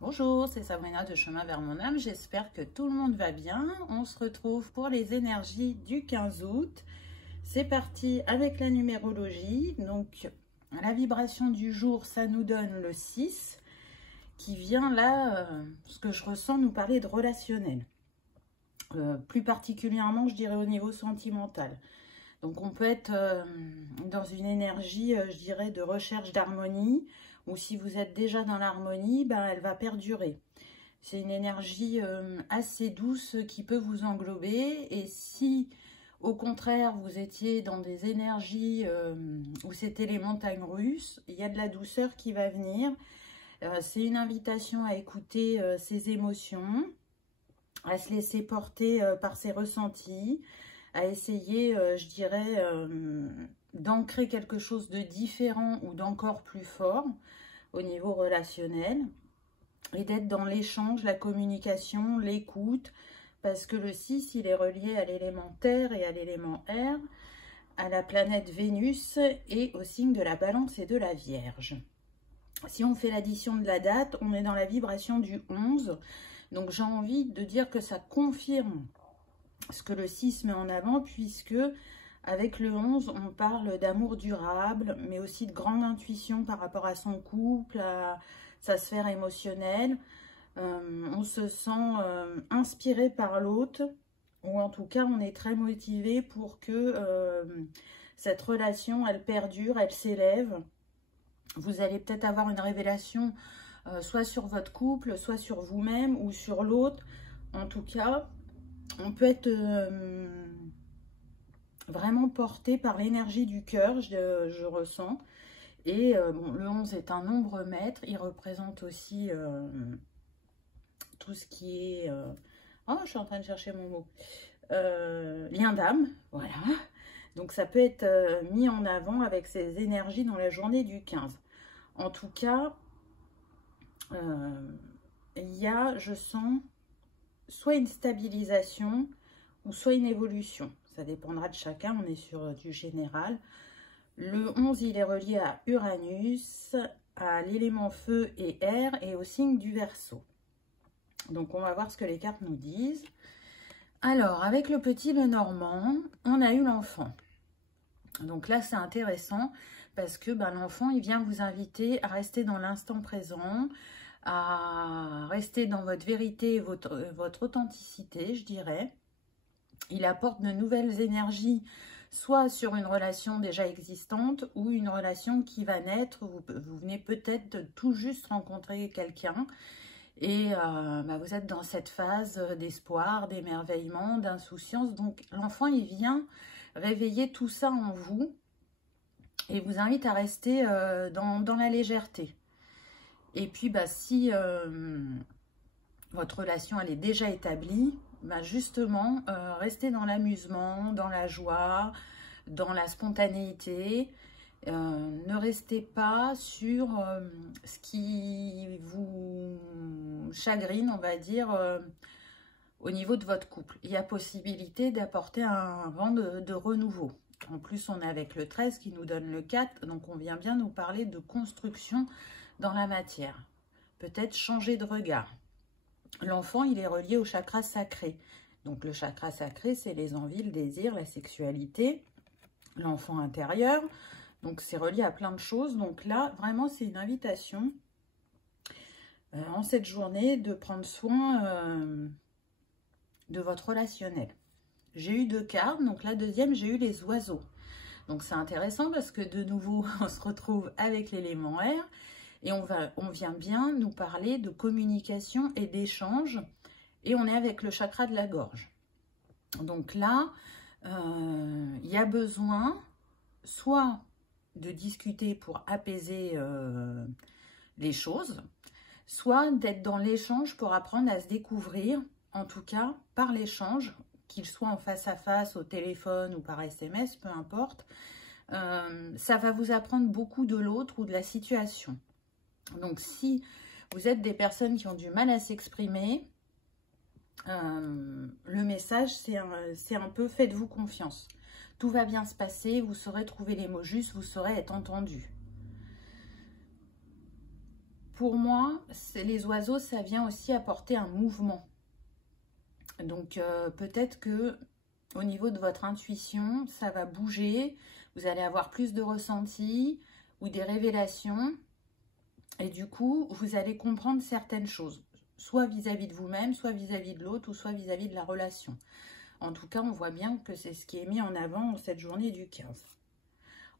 Bonjour, c'est Sabrina de Chemin vers mon âme. J'espère que tout le monde va bien. On se retrouve pour les énergies du 15 août. C'est parti avec la numérologie. Donc, la vibration du jour, ça nous donne le 6 qui vient là, ce que je ressens, nous parler de relationnel. Plus particulièrement, je dirais au niveau sentimental. Donc, on peut être dans une énergie, je dirais, de recherche d'harmonie, ou si vous êtes déjà dans l'harmonie, ben, elle va perdurer. C'est une énergie assez douce qui peut vous englober. Et si, au contraire, vous étiez dans des énergies où c'était les montagnes russes, il y a de la douceur qui va venir. C'est une invitation à écouter ses émotions, à se laisser porter par ses ressentis, à essayer, je dirais, d'ancrer quelque chose de différent ou d'encore plus fort au niveau relationnel et d'être dans l'échange, la communication, l'écoute, parce que le 6, il est relié à l'élément terre et à l'élément air, à la planète Vénus et au signe de la Balance et de la Vierge. Si on fait l'addition de la date, on est dans la vibration du 11, donc j'ai envie de dire que ça confirme ce que le 6 met en avant, puisque avec le 11, on parle d'amour durable, mais aussi de grande intuition par rapport à son couple, à sa sphère émotionnelle. On se sent inspiré par l'autre, ou en tout cas, on est très motivé pour que cette relation, elle perdure, elle s'élève. Vous allez peut-être avoir une révélation, soit sur votre couple, soit sur vous-même, ou sur l'autre. En tout cas, on peut être vraiment porté par l'énergie du cœur, je ressens. Et bon, le 11 est un nombre maître, il représente aussi tout ce qui est... Oh, je suis en train de chercher mon mot. Lien d'âme, voilà. Donc ça peut être mis en avant avec ces énergies dans la journée du 15. En tout cas, il y a, je sens, soit une stabilisation ou soit une évolution. Ça dépendra de chacun, on est sur du général. Le 11, il est relié à Uranus, à l'élément feu et air et au signe du Verseau. Donc, on va voir ce que les cartes nous disent. Alors, avec le petit Lenormand, on a eu l'enfant. Donc là, c'est intéressant parce que ben, l'enfant, il vient vous inviter à rester dans l'instant présent, à rester dans votre vérité et votre authenticité, je dirais. Il apporte de nouvelles énergies, soit sur une relation déjà existante ou une relation qui va naître. Vous venez peut-être de tout juste rencontrer quelqu'un et bah, vous êtes dans cette phase d'espoir, d'émerveillement, d'insouciance. Donc l'enfant, il vient réveiller tout ça en vous et vous invite à rester dans la légèreté. Et puis, bah, si votre relation elle est déjà établie, bah justement, restez dans l'amusement, dans la joie, dans la spontanéité. Ne restez pas sur ce qui vous chagrine, on va dire, au niveau de votre couple. Il y a possibilité d'apporter un vent de renouveau. En plus, on est avec le 13 qui nous donne le 4, donc on vient bien nous parler de construction dans la matière. Peut-être changer de regard. L'enfant, il est relié au chakra sacré. Donc, le chakra sacré, c'est les envies, le désir, la sexualité, l'enfant intérieur. Donc, c'est relié à plein de choses. Donc là, vraiment, c'est une invitation en cette journée de prendre soin de votre relationnel. J'ai eu 2 cartes. Donc, la deuxième, j'ai eu les oiseaux. Donc, c'est intéressant parce que, de nouveau, on se retrouve avec l'élément air. Et on vient bien nous parler de communication et d'échange. Et on est avec le chakra de la gorge. Donc là, il y a besoin soit de discuter pour apaiser les choses, soit d'être dans l'échange pour apprendre à se découvrir, en tout cas par l'échange, qu'il soit en face à face, au téléphone ou par SMS, peu importe. Ça va vous apprendre beaucoup de l'autre ou de la situation. Donc, si vous êtes des personnes qui ont du mal à s'exprimer, le message, c'est un peu « faites-vous confiance ». Tout va bien se passer, vous saurez trouver les mots justes, vous saurez être entendu. pour moi, les oiseaux, ça vient aussi apporter un mouvement. Donc, peut-être que au niveau de votre intuition, ça va bouger. Vous allez avoir plus de ressentis ou des révélations. Et du coup, vous allez comprendre certaines choses. Soit vis-à-vis de vous-même, soit vis-à-vis de l'autre, ou soit vis-à-vis de la relation. En tout cas, on voit bien que c'est ce qui est mis en avant cette journée du 15.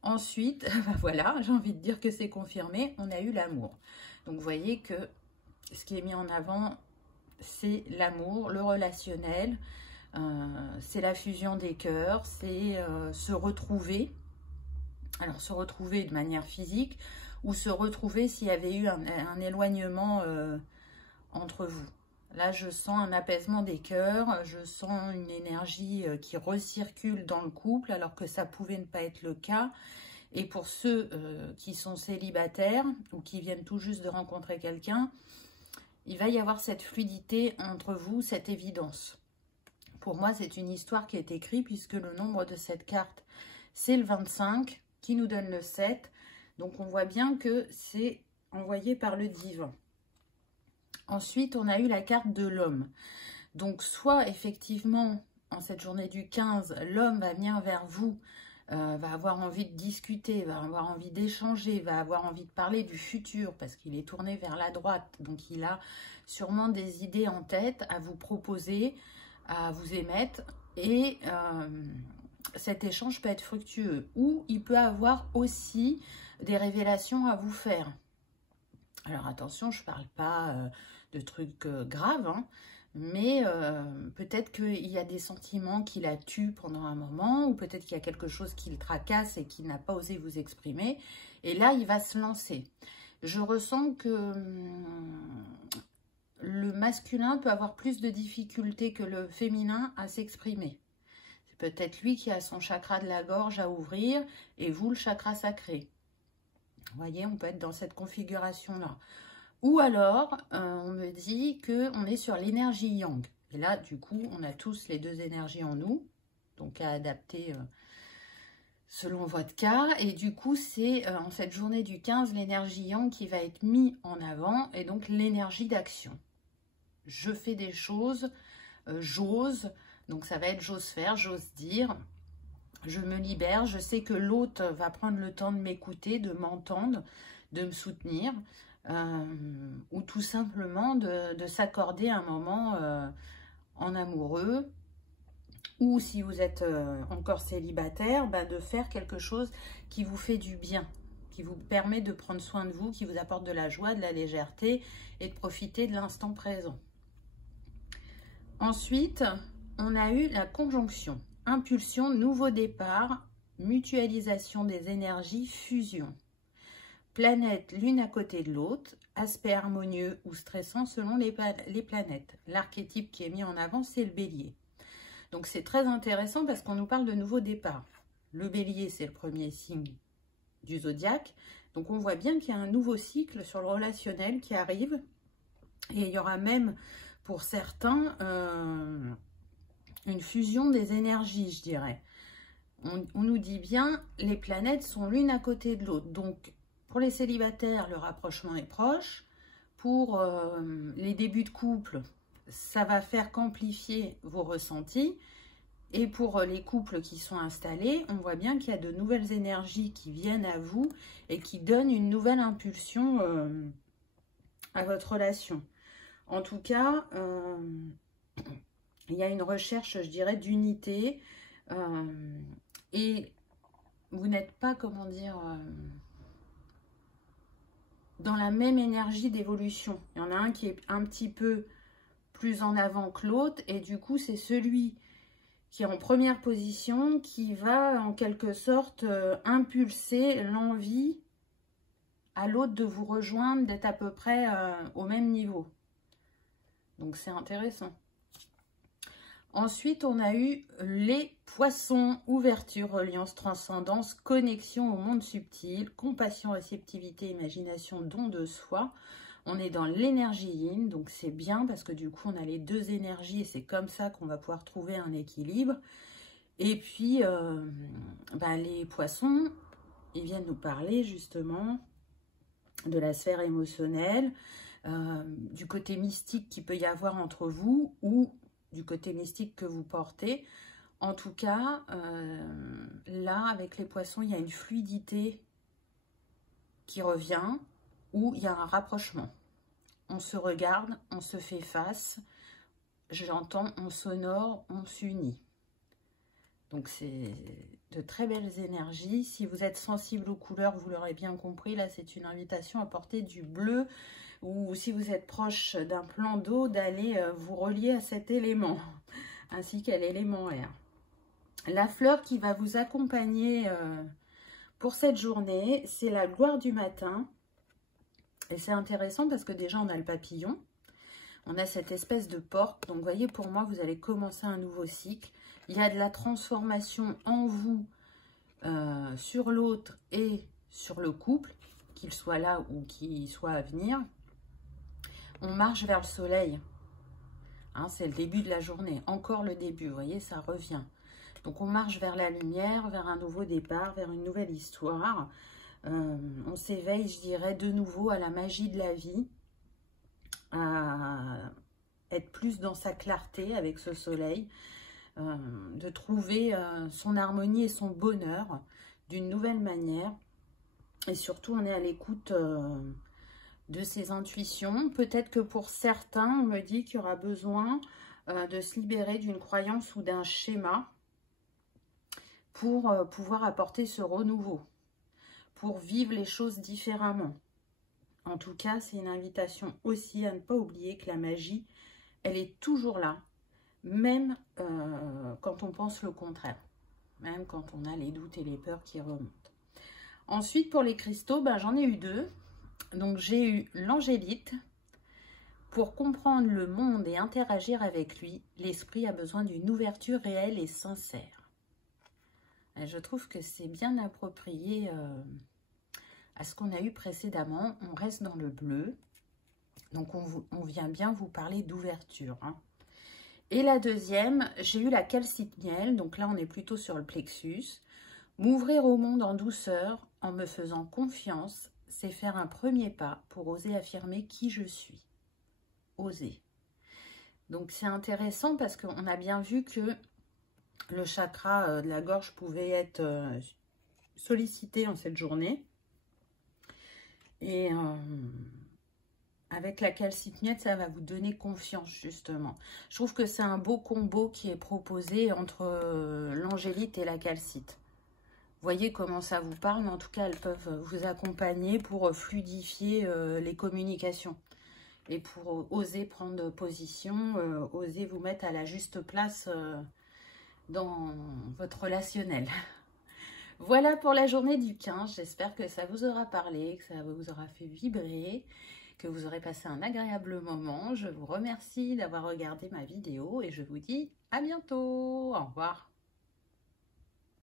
Ensuite, ben voilà, j'ai envie de dire que c'est confirmé, on a eu l'amour. Donc, vous voyez que ce qui est mis en avant, c'est l'amour, le relationnel, c'est la fusion des cœurs, c'est se retrouver. Alors, se retrouver de manière physique ou se retrouver s'il y avait eu un éloignement entre vous. Là, je sens un apaisement des cœurs, je sens une énergie qui recircule dans le couple, alors que ça pouvait ne pas être le cas. Et pour ceux qui sont célibataires ou qui viennent tout juste de rencontrer quelqu'un, il va y avoir cette fluidité entre vous, cette évidence. Pour moi, c'est une histoire qui est écrite puisque le nombre de cette carte, c'est le 25, qui nous donne le 7. Donc, on voit bien que c'est envoyé par le divin. Ensuite, on a eu la carte de l'homme. Donc, soit effectivement, en cette journée du 15, l'homme va venir vers vous, va avoir envie de discuter, va avoir envie d'échanger, va avoir envie de parler du futur parce qu'il est tourné vers la droite. Donc, il a sûrement des idées en tête à vous proposer, à vous émettre. Et cet échange peut être fructueux. Ou il peut avoir aussi des révélations à vous faire. Alors, attention, je ne parle pas de trucs graves, hein, mais peut-être qu'il y a des sentiments qui la tuent pendant un moment, ou peut-être qu'il y a quelque chose qui le tracasse et qu'il n'a pas osé vous exprimer. Et là, il va se lancer. Je ressens que le masculin peut avoir plus de difficultés que le féminin à s'exprimer. C'est peut-être lui qui a son chakra de la gorge à ouvrir et vous, le chakra sacré. Vous voyez, on peut être dans cette configuration-là. Ou alors, on me dit qu'on est sur l'énergie yang. Et là, du coup, on a tous les deux énergies en nous. Donc, à adapter selon votre cas. Et du coup, c'est en cette journée du 15, l'énergie yang qui va être mise en avant. Et donc, l'énergie d'action. Je fais des choses, j'ose. Donc, ça va être j'ose faire, j'ose dire. Je me libère. Je sais que l'autre va prendre le temps de m'écouter, de m'entendre, de me soutenir. Ou tout simplement de s'accorder un moment en amoureux, ou si vous êtes encore célibataire, de faire quelque chose qui vous fait du bien, qui vous permet de prendre soin de vous, qui vous apporte de la joie, de la légèreté et de profiter de l'instant présent. Ensuite, on a eu la conjonction, impulsion, nouveau départ, mutualisation des énergies, fusion. Planètes l'une à côté de l'autre, aspect harmonieux ou stressant selon les planètes. L'archétype qui est mis en avant, c'est le bélier. Donc, c'est très intéressant parce qu'on nous parle de nouveau départ. Le bélier, c'est le premier signe du zodiaque. Donc, on voit bien qu'il y a un nouveau cycle sur le relationnel qui arrive. Et il y aura même, pour certains, une fusion des énergies, je dirais. On nous dit bien, les planètes sont l'une à côté de l'autre. Donc, pour les célibataires, le rapprochement est proche. Pour les débuts de couple, ça va faire qu'amplifier vos ressentis. Et pour les couples qui sont installés, on voit bien qu'il y a de nouvelles énergies qui viennent à vous et qui donnent une nouvelle impulsion à votre relation. En tout cas, il y a une recherche, je dirais, d'unité. Et vous n'êtes pas, comment dire... dans la même énergie d'évolution. Il y en a un qui est un petit peu plus en avant que l'autre et du coup c'est celui qui est en première position qui va en quelque sorte impulser l'envie à l'autre de vous rejoindre, d'être à peu près au même niveau. Donc c'est intéressant. Ensuite, on a eu les poissons, ouverture, reliance, transcendance, connexion au monde subtil, compassion, réceptivité, imagination, don de soi. On est dans l'énergie yin, donc c'est bien parce que du coup, on a les deux énergies et c'est comme ça qu'on va pouvoir trouver un équilibre. Et puis, les poissons, ils viennent nous parler justement de la sphère émotionnelle, du côté mystique qu'il peut y avoir entre vous ou du côté mystique que vous portez. En tout cas, là, avec les poissons, il y a une fluidité qui revient, où il y a un rapprochement. On se regarde, on se fait face, j'entends, on s'honore, on s'unit. Donc, c'est de très belles énergies. Si vous êtes sensible aux couleurs, vous l'aurez bien compris, là, c'est une invitation à porter du bleu, ou si vous êtes proche d'un plan d'eau, d'aller vous relier à cet élément, ainsi qu'à l'élément air. La fleur qui va vous accompagner pour cette journée, c'est la gloire du matin. Et c'est intéressant parce que déjà, on a le papillon. On a cette espèce de porte. Donc, vous voyez, pour moi, vous allez commencer un nouveau cycle. Il y a de la transformation en vous, sur l'autre et sur le couple, qu'il soit là ou qu'il soit à venir. On marche vers le soleil. Hein, c'est le début de la journée. Encore le début, vous voyez, ça revient. Donc, on marche vers la lumière, vers un nouveau départ, vers une nouvelle histoire. On s'éveille, je dirais, de nouveau à la magie de la vie, à être plus dans sa clarté avec ce soleil, de trouver son harmonie et son bonheur d'une nouvelle manière. Et surtout, on est à l'écoute de ses intuitions. Peut-être que pour certains, on me dit qu'il y aura besoin de se libérer d'une croyance ou d'un schéma pour pouvoir apporter ce renouveau, pour vivre les choses différemment. En tout cas, c'est une invitation aussi à ne pas oublier que la magie, elle est toujours là, même quand on pense le contraire, même quand on a les doutes et les peurs qui remontent. Ensuite, pour les cristaux, ben, j'en ai eu deux. Donc, j'ai eu l'angélite. Pour comprendre le monde et interagir avec lui, l'esprit a besoin d'une ouverture réelle et sincère. Et je trouve que c'est bien approprié à ce qu'on a eu précédemment. On reste dans le bleu. Donc, on vient bien vous parler d'ouverture. Hein. Et la deuxième, j'ai eu la calcite miel. Donc là, on est plutôt sur le plexus. M'ouvrir au monde en douceur, en me faisant confiance, c'est faire un premier pas pour oser affirmer qui je suis. Oser. Donc, c'est intéressant parce qu'on a bien vu que le chakra de la gorge pouvait être sollicité en cette journée. Et avec la calcite miel, ça va vous donner confiance, justement. Je trouve que c'est un beau combo qui est proposé entre l'angélite et la calcite. Vous voyez comment ça vous parle, mais en tout cas, elles peuvent vous accompagner pour fluidifier les communications. Et pour oser prendre position, oser vous mettre à la juste place dans votre relationnel. Voilà pour la journée du 15. J'espère que ça vous aura parlé, que ça vous aura fait vibrer, que vous aurez passé un agréable moment. Je vous remercie d'avoir regardé ma vidéo et je vous dis à bientôt. Au revoir.